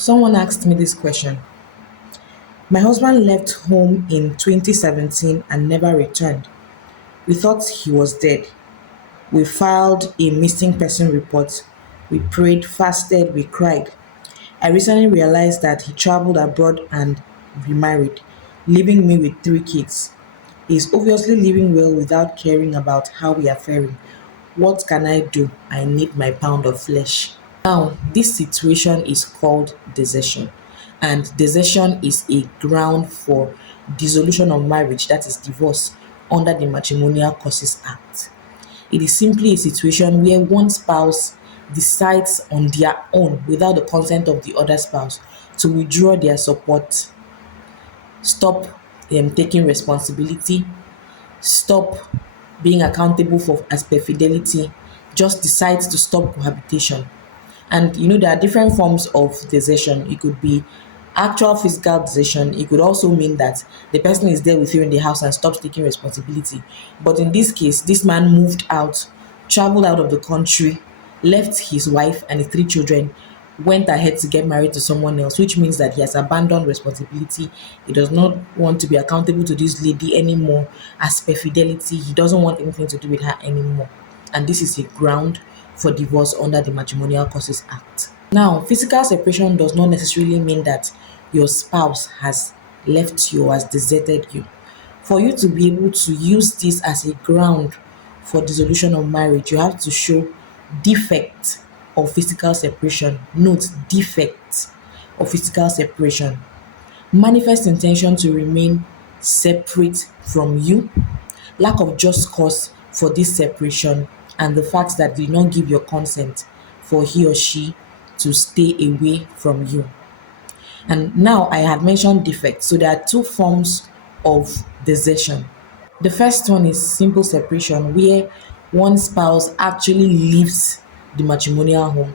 Someone asked me this question. My husband left home in 2017 and never returned. We thought he was dead. We filed a missing person report. We prayed, fasted, we cried. I recently realized that he traveled abroad and remarried, leaving me with 3 kids. He's obviously living well without caring about how we are faring. What can I do? I need my pound of flesh. Now, this situation is called desertion, and desertion is a ground for dissolution of marriage, that is divorce, under the Matrimonial Causes Act. It is simply a situation where one spouse decides on their own, without the consent of the other spouse, to withdraw their support, stop taking responsibility, stop being accountable for as per fidelity, just decides to stop cohabitation. And there are different forms of desertion. It could be actual physical desertion. It could also mean that the person is there with you in the house and stops taking responsibility. But in this case, this man moved out, traveled out of the country, left his wife and his 3 children, went ahead to get married to someone else, which means that he has abandoned responsibility. He does not want to be accountable to this lady anymore as per fidelity. He doesn't want anything to do with her anymore. And this is a ground for divorce under the Matrimonial Causes Act. Now, physical separation does not necessarily mean that your spouse has left you or has deserted you. For you to be able to use this as a ground for dissolution of marriage, you have to show defect of physical separation. Note, defect of physical separation. Manifest intention to remain separate from you, lack of just cause for this separation, and the fact that you did not give your consent for he or she to stay away from you. And now I had mentioned defect. So there are 2 forms of desertion. The first one is simple separation, where one spouse actually leaves the matrimonial home.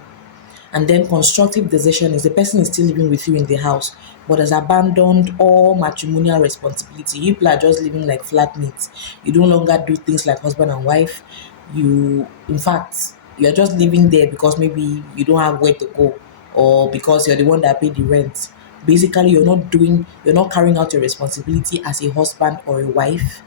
And then constructive desertion is the person is still living with you in the house, but has abandoned all matrimonial responsibility. You people are just living like flatmates. You no longer do things like husband and wife. In fact, you're just living there because maybe you don't have where to go, or because you're the one that paid the rent. Basically, you're not carrying out your responsibility as a husband or a wife.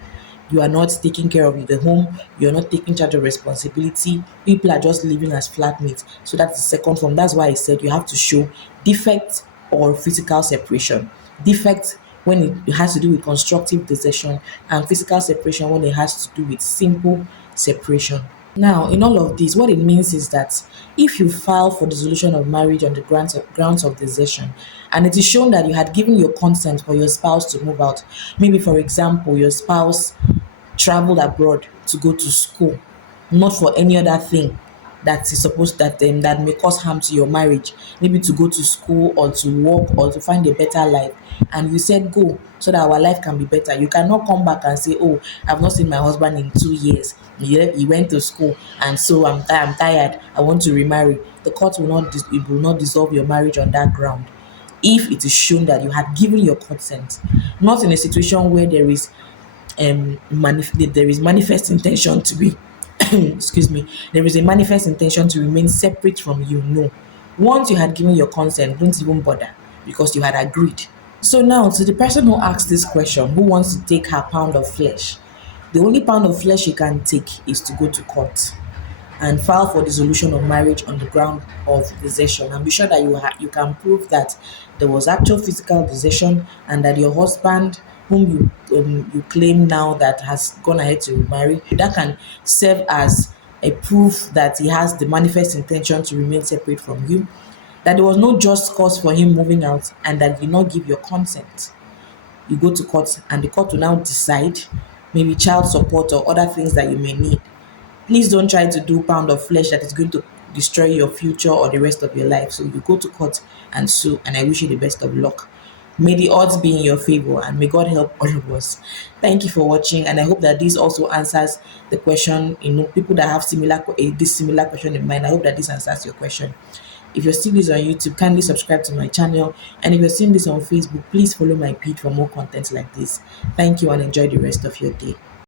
You are not taking care of the home. You're not taking charge of responsibility. People are just living as flatmates. So that's the second form. That's why I said you have to show defect or physical separation. Defect when it has to do with constructive desertion, and physical separation when it has to do with simple separation. Now, in all of this, what it means is that if you file for dissolution of marriage on the grounds of desertion, and it is shown that you had given your consent for your spouse to move out, maybe for example, your spouse traveled abroad to go to school, not for any other thing that is supposed that may cause harm to your marriage, maybe to go to school or to work or to find a better life, and you said go so that our life can be better. You cannot come back and say, oh, I've not seen my husband in 2 years. He went to school, and so I'm tired. I want to remarry. The court it will not dissolve your marriage on that ground if it is shown that you had given your consent, not in a situation where there is manifest intention to be excuse me, there is a manifest intention to remain separate from you. No. Once you had given your consent, don't even bother, because you had agreed. So now, to the person who asked this question, who wants to take her pound of flesh, the only pound of flesh you can take is to go to court and file for dissolution of marriage on the ground of desertion, and be sure that you can prove that there was actual physical desertion, and that your husband, whom you claim now that has gone ahead to remarry, that can serve as a proof that he has the manifest intention to remain separate from you, that there was no just cause for him moving out, and that you did not give your consent. You go to court, and the court will now decide maybe child support or other things that you may need. Please don't try to do pound of flesh that is going to destroy your future or the rest of your life. So you go to court and sue, and I wish you the best of luck. May the odds be in your favor, and may God help all of us. Thank you for watching, and I hope that this also answers the question. People that have this similar question in mind, I hope that this answers your question. If you're seeing this on YouTube, kindly subscribe to my channel, and if you're seeing this on Facebook, please follow my page for more content like this. Thank you, and enjoy the rest of your day.